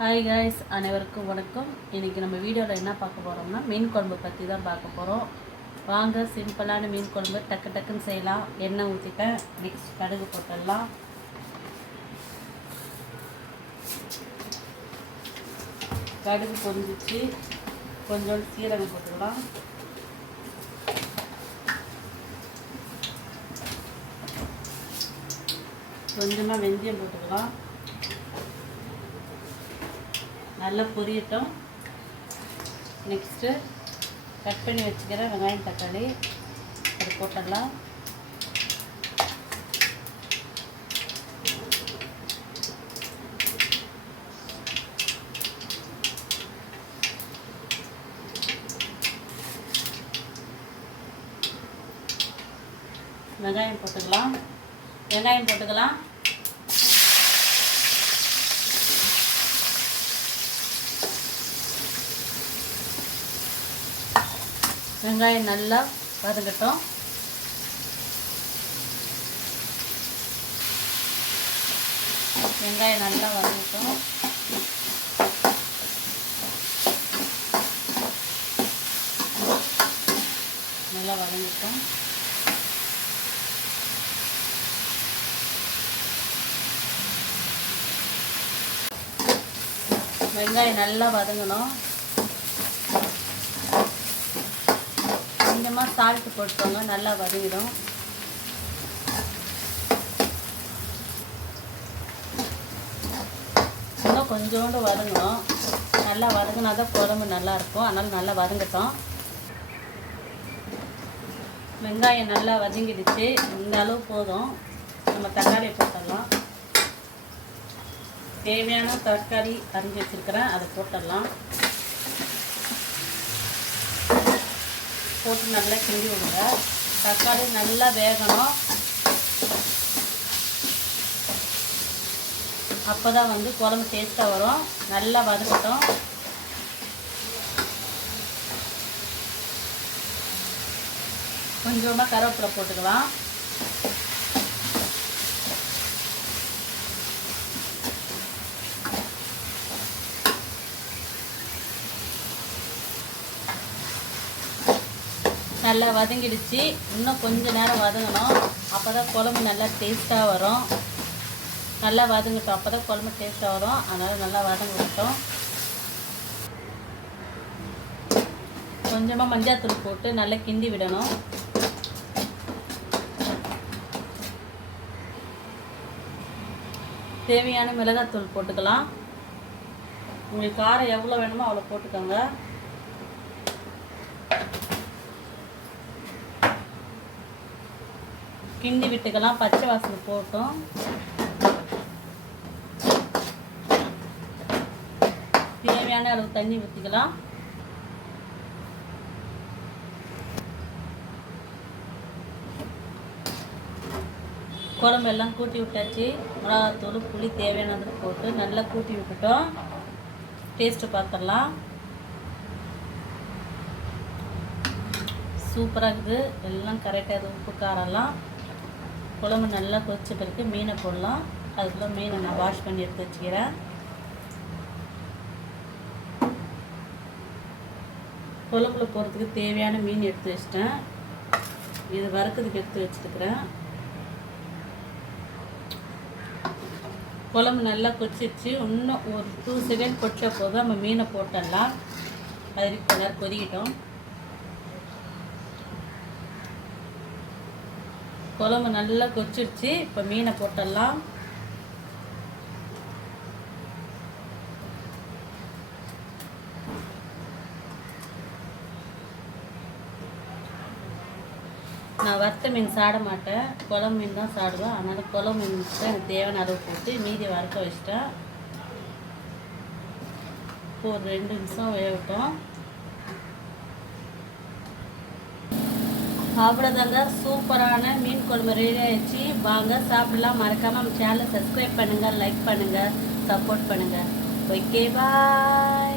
Hi guys, அனைவருக்கும் வணக்கம். இன்றைக்கி நம்ம வீடியோவில் என்ன பார்க்க போகிறோம்னா மீன் குழம்பு பற்றி தான் பார்க்க போகிறோம். வாங்க, சிம்பிளான மீன் குழம்பு டக்கு டக்குன்னு செய்யலாம். எண்ணெய் ஊற்றிட்டேன், நெக்ஸ்ட் கடுகு போட்டுடலாம். கடுகு பொரிஞ்சிச்சு, கொஞ்சோண்டு சீரகம் போட்டுக்கலாம். கொஞ்சமாக வெந்தயம் போட்டுக்கலாம். நல்லா பொரியட்டும். நெக்ஸ்ட்டு கட் பண்ணி வச்சுக்கிற வெங்காயம் தக்காளி அது போட்டுடலாம். வெங்காயம் போட்டுக்கலாம். வெங்காயம் நல்லா வதங்கட்டும். வெங்காயம் நல்லா வதங்கட்டும். நல்லா வதங்கட்டும். வெங்காயம் நல்லா வதங்கணும். கொஞ்சமாக சால்ட்டு போட்டுக்கோங்க, நல்லா வதங்கிடும். இன்னும் கொஞ்சோண்டு வதங்கணும். நல்லா வதங்கினா தான் குழம்பு நல்லாயிருக்கும். அதனால் நல்லா வதங்கட்டும். வெங்காயம் நல்லா வதங்கிடுச்சு. இந்த அளவு போதும். நம்ம தக்காளியை போட்டுடலாம். தேவையான தக்காளி அரிஞ்சு வச்சுருக்கிறேன், அதை போட்டுடலாம். போட்டு நல்லா கிண்டி விடுங்க. தக்காளி நல்லா வேகணும். அப்போ தான் குழம்பு டேஸ்ட்டாக வரும். நல்லா வதக்கட்டும். கொஞ்சமாக கருவேப்பிலை போட்டுக்கலாம். நல்லா வதங்கிடுச்சு. இன்னும் கொஞ்சம் நேரம் வதங்கணும். அப்போ தான் குழம்பு நல்லா டேஸ்ட்டாக வரும். நல்லா வதங்கட்டும். அப்போ தான் குழம்பு டேஸ்ட்டாக வரும். அதனால் நல்லா வதங்கட்டும். கொஞ்சமாக மஞ்சாத்தூள் போட்டு நல்லா கிண்டி விடணும். தேவையான மிளகாத்தூள் போட்டுக்கலாம். உங்களுக்கு காரம் எவ்வளோ வேணுமோ அவ்வளோ போட்டுக்கோங்க. கிண்டி விட்டுக்கலாம். பச்சை வாசனை போட்டோம். தேவையான அளவு தண்ணி ஊற்றிக்கலாம். குழம்பெல்லாம் கூட்டி விட்டாச்சு. மிளகாத்தூள், புளி தேவையானது போட்டு நல்லா கூட்டி விட்டுட்டோம். டேஸ்ட்டு பார்த்துடலாம். சூப்பராக இருக்குது. எல்லாம் கரெக்டாக உப்பு காரெல்லாம். குழம்பு நல்லா கொதிச்ச பிறகு மீனை போடலாம். அதுக்குள்ளே மீனை நான் வாஷ் பண்ணி எடுத்து வச்சுக்கிறேன். குழம்புல போகிறதுக்கு தேவையான மீன் எடுத்து வச்சிட்டேன். இது வறுக்கிறதுக்கு எடுத்து வச்சுருக்கிறேன். குழம்பு நல்லா கொதிச்சிச்சு. இன்னும் ஒரு 2 செகண்ட் கொதிச்ச போதும் நம்ம மீனை போட்டுடலாம். அது கொஞ்சம் கொதிக்கிட்டோம். குழம்பு நல்லா கொதிச்சிடுச்சு. இப்போ மீனை போட்டுடலாம். நான் வறுத்த மீன் சாப்பிட மாட்டேன், குழம்பு மீன் தான் சாப்பிடுவேன். அதனால் குழம்பு மீன் தான் எனக்கு தேவையான அளவு போட்டு மீதி வறுக்க வச்சிட்டேன். இப்போ ஒரு 2 நிமிஷம் வேகட்டும். அவ்வளோதாங்க, சூப்பரான மீன் குழம்பு ரெடி ஆகிடுச்சு. வாங்க சாப்பிடலாம். மறக்காமல் நம்ம சேனலை சப்ஸ்கிரைப் பண்ணுங்கள், லைக் பண்ணுங்கள், சப்போர்ட் பண்ணுங்கள். ஓகே, பாய்.